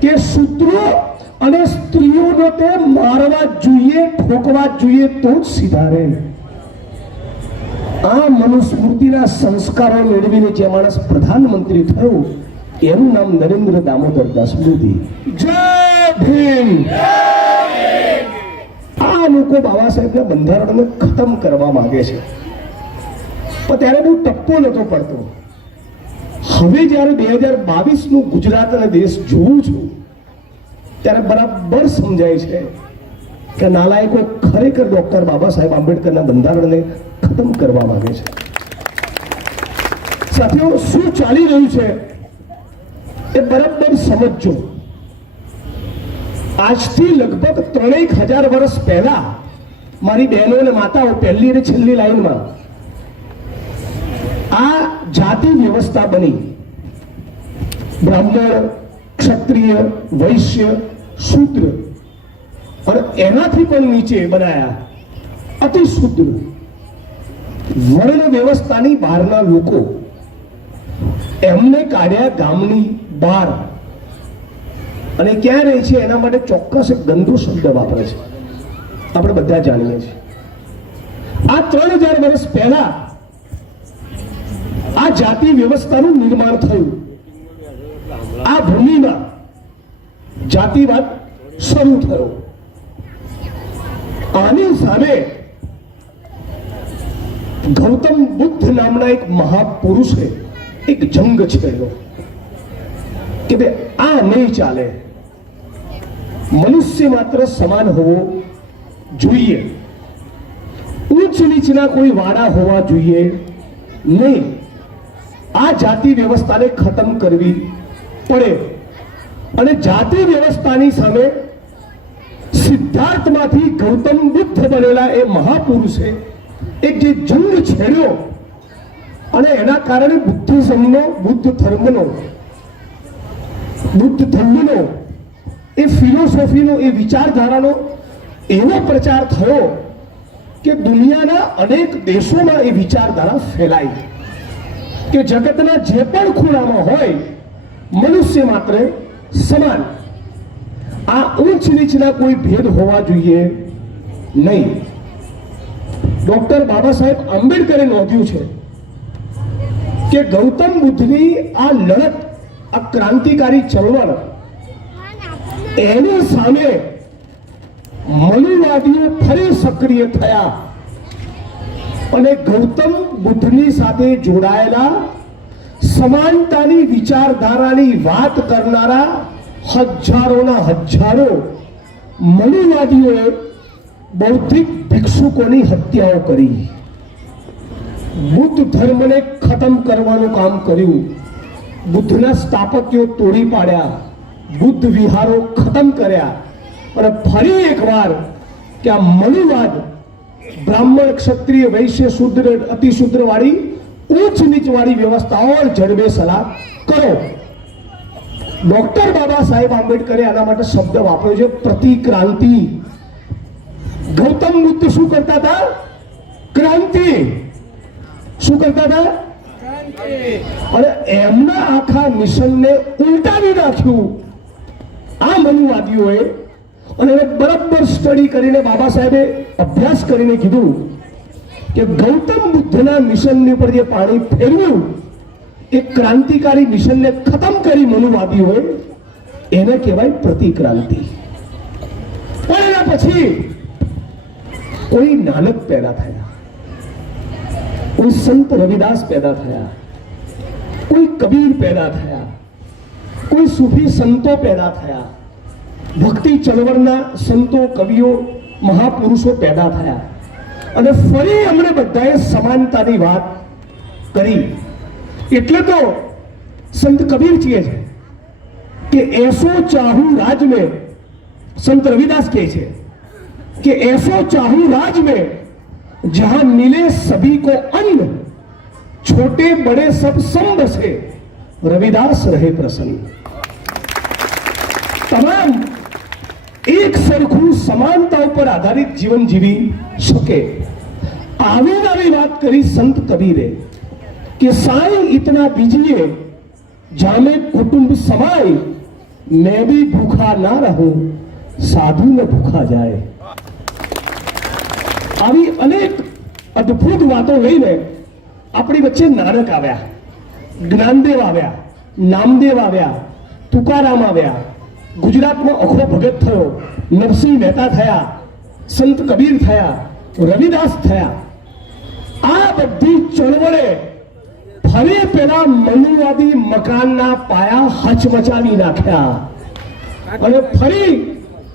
કે શૂદ્રો અને સ્ત્રીઓને તે મારવા જોઈએ, ઠોકવા જોઈએ તો જ સુધારે. આ મનુસ્મૃતિના સંસ્કારો મેળવીને જે માણસ પ્રધાનમંત્રી થયો એનું નામ નરેન્દ્ર દામોદર દાસ મોદી. જય ભીમ. આ લોકો બાબા સાહેબના બંધારણને ખતમ કરવા માંગે છે, પણ ત્યારે બહુ ટપ્પો નતો પડતો. હવે જયારે 2022નું ગુજરાત અને દેશ જોઉં છું ત્યારે બરાબર સમજાય છે કે નાલાયકો ખરેખર ડોક્ટર બાબા સાહેબ આંબેડકરના બંધારણને ખતમ કરવા માંગે છે. સાથીઓ, શું ચાલી રહ્યું છે એ બરાબર સમજજો. આજથી લગભગ 3000 વર્ષ પહેલા મારી બહેનો અને માતાઓ પહેલી અને છેલ્લી લાઈનમાં આ જાતિ વ્યવસ્થા બની. બ્રાહ્મણ, ક્ષત્રિય, વૈશ્ય, શૂદ્ર અને એનાથી પણ નીચે બનાયા અતિ શૂદ્ર વર્ણ વ્યવસ્થાની બહારના લોકો એમને કાઢ્યા ગામની બહાર. અને ક્યાં રહે છે એના માટે ચોક્કસ એક ગંદો શબ્દ વાપરે છે, આપણે બધા જાણીએ છીએ. આ 3000 વર્ષ પહેલા આ જાતિ વ્યવસ્થાનું નિર્માણ થયું. આ ભૂમિમાં જાતિવાદ શરૂ થયો. આની સામે ગૌતમ બુદ્ધ નામના એક મહાપુરુષે એક જંગ છેડ્યો કે બે આ નહીં ચાલે. મનુષ્ય માત્ર સમાન હોવો જોઈએ, ઊંચ નીચના કોઈ વાડા હોવા જોઈએ નહીં. આ જાતિ વ્યવસ્થાને ખતમ કરવી પડે. અને જાતિ વ્યવસ્થાની સામે સિદ્ધાર્થમાંથી ગૌતમ બુદ્ધ બનેલા એ મહાપુરુષે એક જે જંગ છેડ્યો અને એના કારણે બુદ્ધિઝમનો, બુદ્ધ ધર્મનો એ ફિલોસોફીનો, એ વિચારધારાનો એવો પ્રચાર થયો કે દુનિયાના અનેક દેશોમાં એ વિચારધારા ફેલાઈ કે જગતના જે પણ ખૂણામાં હોય મનુષ્ય માત્ર સમાન. આ ઊંચ નીચના કોઈ ભેદ હોવા જોઈએ નહીં. ડોક્ટર બાબા સાહેબ આંબેડકરે નોંધ્યું છે કે ગૌતમ બુદ્ધની આ લડત, આ ક્રાંતિકારી ચળવળ, એની સામે મનુવાદીઓ ફરી સક્રિય થયા અને ગૌતમ બુદ્ધની સાથે જોડાયેલા સમાનતાની વિચારધારાની વાત કરનારા હજારોના હજારો મનુવાદીઓએ બૌદ્ધિક ભિક્ષુકોની હત્યાઓ કરી. બુદ્ધ ધર્મને ખતમ કરવાનું કામ કર્યું. બુદ્ધના સ્થાપત્યો તોડી પાડ્યા, બુદ્ધ વિહારો ખતમ કર્યા. અને ફરી એકવાર કે આ મનુવાદ બ્રાહ્મણ, ક્ષત્રિય, વૈશ્ય, શુદ્ર, અતિ શુદ્ર વાળી, ઉચ્ચ નીચ વાળી વ્યવસ્થાઓ જડબે સલાહ કરો. ડોક્ટર બાબા સાહેબ આંબેડકરે આના માટે શબ્દ વાપર્યો છે પ્રતિક્રાંતિ. ગૌતમ બુદ્ધ શું કરતા હતા? ક્રાંતિ. શું કરતા હતા? અને એમના આખા મિશનને ઉલટાવી નાખ્યું આ મનુવાદીઓએ. અને બરાબર સ્ટડી કરીને બાબા સાહેબે અભ્યાસ કરીને કીધું કે ગૌતમ બુદ્ધના મિશનની ઉપર જે પાણી ફેરવ્યું, એ ક્રાંતિકારી મિશનને ખતમ કરી મનુવાદીઓએ, એને કહેવાય પ્રતિક્રાંતિ. પણ એના પછી કોઈ નાનક પેદા થયા, કોઈ સંત રવિદાસ પેદા થયા, કોઈ કબીર પેદા થયા, કોઈ સૂફી સંતો પેદા થયા, ભક્તિ ચળવળના સંતો, કવિઓ, મહાપુરુષો પેદા થયા. અને ફરી અમને બધાએ સમાનતાની વાત કરી. એટલે તો સંત કબીર કહે છે કે એસો ચાહુ રાજ में, સંત રવિદાસ કહે છે कि ऐसो चाहूं राज में जहां मिले सभी को अन्न, छोटे बड़े सब संग से रविदास रहे प्रसन्न. તમામ એક સરખું સમાનતા ઉપર આધારિત જીવન જીવી શકે. આવી નવી વાત કરી સંત કબીરે કે સાईं इतना दीजिए जामे कुटुंब समाय, मैं भी भूखा ना रहूं, साधु न भूखा જાય. આવી અનેક અદ્ભુત વાતો લઈને આપણી વચ્ચે નાનક આવ્યા, જ્ઞાનદેવ આવ્યા, નામદેવ આવ્યા, તુકારામ આવ્યા, ગુજરાતમાં અખો ભગત થયો, નરસિંહ મહેતા થયા, સંત કબીર થયા, રવિદાસ થયા. આ બધી ચળવળે ફરી પેલા મનુવાદી મકાનના પાયા હચમચાવી નાખ્યા અને ફરી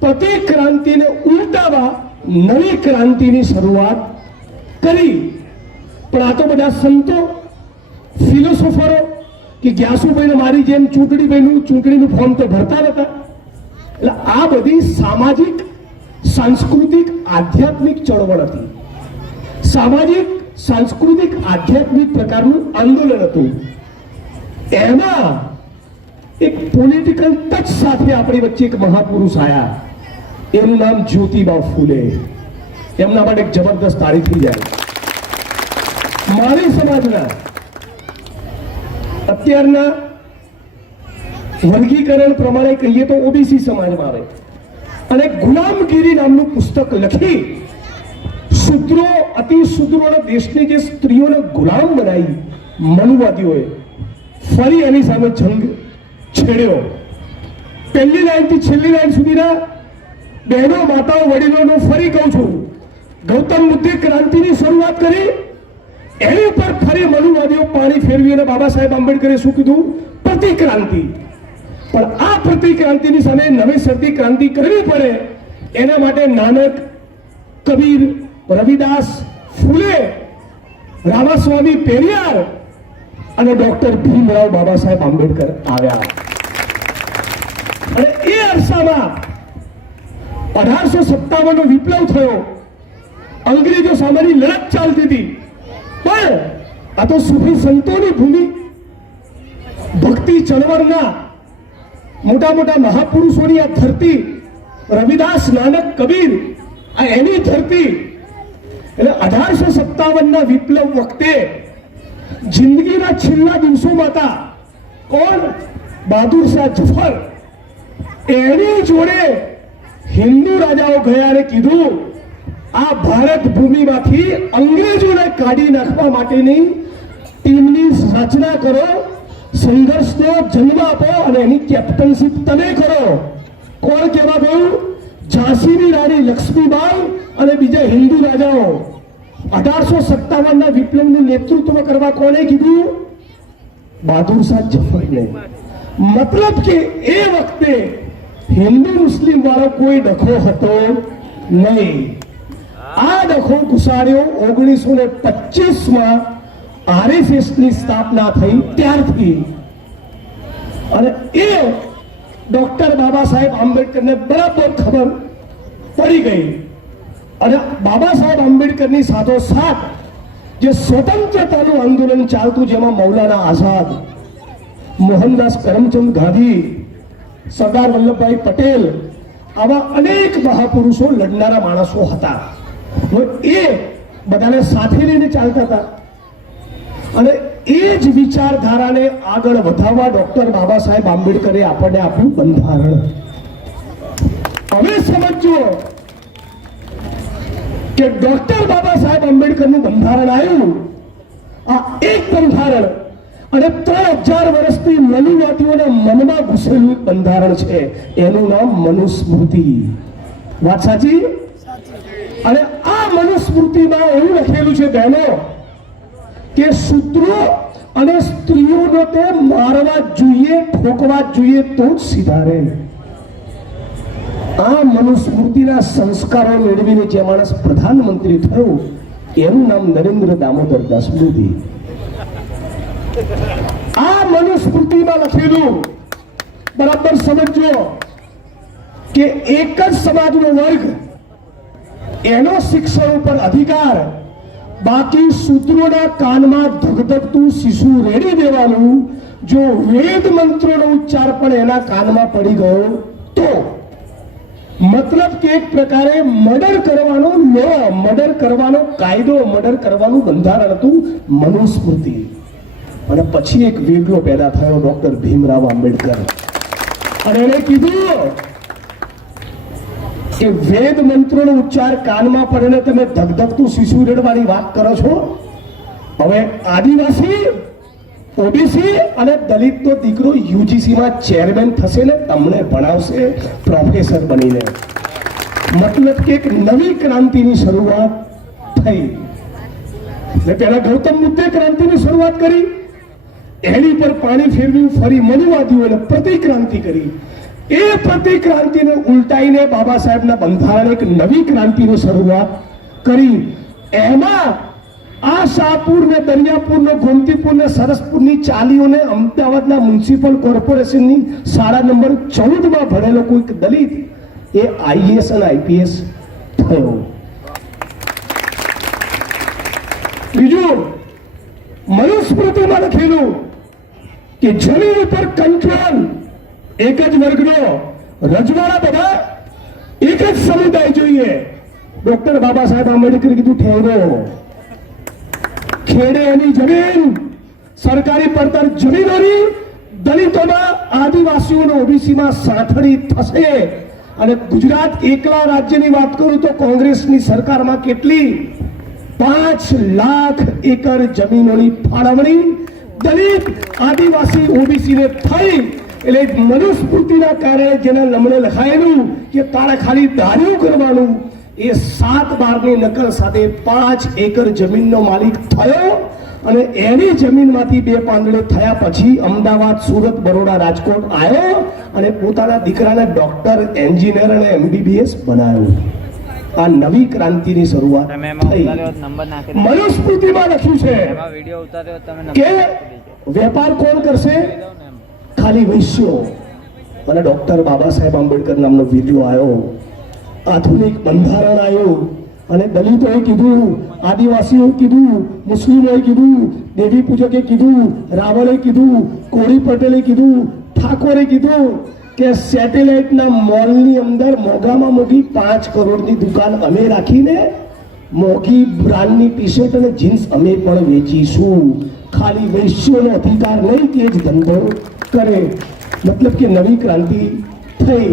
પ્રતિક્રાંતિને ઉલટાવા નવી ક્રાંતિની શરૂઆત કરી. પણ આ તો બધા સંતો, ફિલોસોફરો કે ગ્યાસુભાઈને મારી જેમ ચૂંટણીનું ફોર્મ તો ભરતા નતા. એટલે આ બધી સામાજિક, સાંસ્કૃતિક, આધ્યાત્મિક ચળવળ હતી. સામાજિક, સાંસ્કૃતિક, આધ્યાત્મિક પ્રકારનું આંદોલન હતું. એમાં એક પોલિટિકલ ટચ સાથે આપણી વચ્ચે એક મહાપુરુષ આયા. એનું નામ જ્યોતિબા ફૂલે. એમના માટે એક જબરદસ્ત તાળી થઈ જાય. મારી સમાજના અત્યારના વર્ગીકરણ પ્રમાણે કહીએ તો ઓબીસી સમાજમાં આવે અને ગુલામગીરી નામનું પુસ્તક લખી શૂદ્રો, અતિ શૂદ્રોના દેશની જે સ્ત્રીઓને ગુલામ બનાવી મનુવાદીઓએ ફરી એની સામે જંગ છેડ્યો. પહેલી લાઈનથી છેલ્લી લાઈન સુધીના બહેનો, માતાઓ, વડીલોનો ફરી કહું છું, ગૌતમ બુદ્ધે ક્રાંતિની શરૂઆત કરી, એની ઉપર ફરી મનુવાદીઓ પાણી ફેરવી અને બાબા સાહેબ આંબેડકરે શું કીધું? પ્રતિક્રાંતિ. પણ આ પ્રતિક્રાંતિની સામે નવેસરથી ક્રાંતિ કરવી પડે. એના માટે નાનક, કબીર, રવિદાસ, ફૂલે, રામાસ્વામી પેરિયાર અને ડોક્ટર ભીમરાવ બાબા સાહેબ આંબેડકર આવ્યા. અને એ અરસામાં 1857 નો વિપ્લવ થયો. અંગ્રેજો સામેની લડત ચાલતી હતી. પણ આ તો સૂફી સંતોની ભૂમિ, ભક્તિ ચળવળના મોટા મોટા મહાપુરુષોની આ ધરતી, રવિદાસ, નાનક, કબીર, આ એની ધરતી. એટલે 1857 ના વિપ્લવ વખતે જિંદગીના છેલ્લા દિવસોમાં હતા કોણ? બહાદુર શાહ જફર. એની જોડે હિન્દુ રાજાઓ ગયા અને કીધું, આ ભારત ભૂમિમાંથી અંગ્રેજોને કાઢી નાખવા માટેની ટીમની રચના કરો, સંઘર્ષનો જન્મ આપો અને એની કેપ્ટનશીપ તમે કરો. કોણ કહેવા ગયું? ઝાંસીની રાણી લક્ષ્મીબાઈ અને બીજા હિન્દુ રાજાઓ. 1857 ના વિપ્લવનું નેતૃત્વ કરવા કોને કીધું? બહાદુર શાહ જફરને. મતલબ કે એ વખતે હિન્દુ મુસ્લિમ વાળો કોઈ ડખો હતો નહીં. આ ડખો ઘુસાડ્યો 1925 RSS ની સ્થાપના થઈ ત્યારથી. અને એ ડોક્ટર બાબા સાહેબ આંબેડકરને બરાબર ખબર પડી ગઈ. અને બાબા સાહેબ આંબેડકરની સાથોસાથ જે સ્વતંત્રતાનું આંદોલન ચાલતું, જેમાં મૌલાના આઝાદ, મોહનદાસ કરમચંદ ગાંધી, સરદાર વલ્લભભાઈ પટેલ, આવા અનેક મહાપુરુષો, લડનારા માણસો હતા. એ બધાને સાથે લઈને ચાલતા હતા. અને એ જ વિચારધારાને આગળ વધારવા ડોક્ટર બાબા સાહેબ આંબેડકરે આપણને આપ્યું બંધારણ. હવે સમજો કે ડોક્ટર બાબા સાહેબ આંબેડકરનું બંધારણ આવ્યું. આ એક બંધારણ અને 3000 વર્ષથી મનુવાદીઓના મનમાં ઘૂસેલું બંધારણ છે. એનું નામ મનુસ્મૃતિ. વાત સાચી? અને આ મનુસ્મૃતિમાં એવું લખેલું છે બહેનો કે શૂદ્રો અને સ્ત્રીઓને તે મારવા જોઈએ, ઠોકવા જોઈએ તો જ સુધારે. આ મનુસ્મૃતિના સંસ્કારો મેળવીને જે માણસ પ્રધાનમંત્રી થયો એનું નામ નરેન્દ્ર દામોદર દાસ મોદી. આ મનુસ્મૃતિમાં લખેલું બરાબર સમજો કે એક જ સમાજનો વર્ગ, એનો શિક્ષણ ઉપર અધિકાર, બાકી શૂદ્રોના કાનમાં ધગધગતું શીશુ રેડી દેવાનું. જો વેદ મંત્રોનો ઉચ્ચાર પણ એના કાનમાં પડી ગયો તો, મતલબ કે એક પ્રકારે મર્ડર કરવાનો લો, મર્ડર કરવાનો કાયદો, મર્ડર કરવાનું બંધારણ હતું મનુસ્મૃતિ. અને પછી એક વિપ્લવ પેદા થયો, ડોક્ટર ભીમરાવ આંબેડકર. અને એને કીધું કે વેદ મંત્રોનો ઉચ્ચાર કાનમાં પડે ને તમે ધગધગતું શિશુ રેડવાની વાત કરો છો. હવે આદિવાસી, ઓબીસી અને દલિતનો દીકરો યુજીસીમાં ચેરમેન થશે ને તમને ભણાવશે પ્રોફેસર બનીને. મતલબ કે એક નવી ક્રાંતિની શરૂઆત થઈ. એટલે પહેલા ગૌતમ બુદ્ધે ક્રાંતિની શરૂઆત કરી, એની પર પાણી ફેરવ્યું, ફરી મનુવાદીઓએ પ્રતિક્રાંતિ કરી. એ પ્રતિક્રાંતિને ઉલટાઈને બાબા સાહેબના બંધારણે એક નવી ક્રાંતિની શરૂઆત કરી. એમાં આ શાહપુર ને દરિયાપુર ને ગોમતીપુર ને સરસપુરની ચાલીઓને અમદાવાદના મ્યુનિસિપલ કોર્પોરેશનની શાળા નંબર 14 ભણેલો કોઈક દલિત એ આઈએએસ અને આઈપીએસ થયો. બીજું મનુસ્મૃતિમાં લખેલું કે જમીન ઉપર કંટ્રોલ એક જ વર્ગનો, રજવાડા બધા એક જ સમુદાય જોઈએ. ડોક્ટર બાબા સાહેબ આંબેડકરે કીધું ઠેરો, ખેડે એની જમીન, સરકારી પડતર જમીનોની દલિતોમાં, આદિવાસીઓનો ઓબીસીમાં સાંઠળી થશે. અને ગુજરાત એકલા રાજ્યની વાત કરું તો કોંગ્રેસની સરકારમાં કેટલી 5 લાખ એકર જમીનોની ફાળવણી દલિત, આદિવાસી, ઓબીસીને થઈ. એટલે મનુસ્મૃતિના કારણે જેના લમણે લખાયેલું કે તારે ખાલી ધાર્યું કરવાનું, એ 7/12ની નકલ સાથે 5 એકર જમીનનો માલિક થયો. અને એની જમીનમાંથી 2 પાંદડે થયા પછી અમદાવાદ, સુરત, બરોડા, રાજકોટ આવ્યો અને પોતાના દીકરાને ડોક્ટર, એન્જિનિયર અને એમબીબીએસ બનાવ્યો. આ નવી ક્રાંતિની શરૂઆત થઈ. મનુસ્મૃતિમાં લખ્યું છે કે વેપાર કોણ કરશે? ખાલી વૈશ્યો. અને ડોક્ટર બાબા સાહેબ આંબેડકર નામનો વિડીયો આવ્યો, આધુનિક બંધારણ આવ્યું અને દલિતોએ કીધું, આદિવાસીઓએ કીધું, મુસ્લિમોએ કીધું, દેવી પૂજકે કીધું, રાવળે કીધું, કોળી પટેલે કીધું, ઠાકોરે કીધું કે સેટેલાઇટના મોલની અંદર મોંઘામાં મોંઘી 5 કરોડની દુકાન અમે રાખીને મોંઘી બ્રાન્ડની ટી શર્ટ અને જીન્સ અમે પણ વેચીશું. ખાલી વૈશ્યોનો અધિકાર નહીં કે જ ધંધો કરે. મતલબ કે નવી ક્રાંતિ થઈ.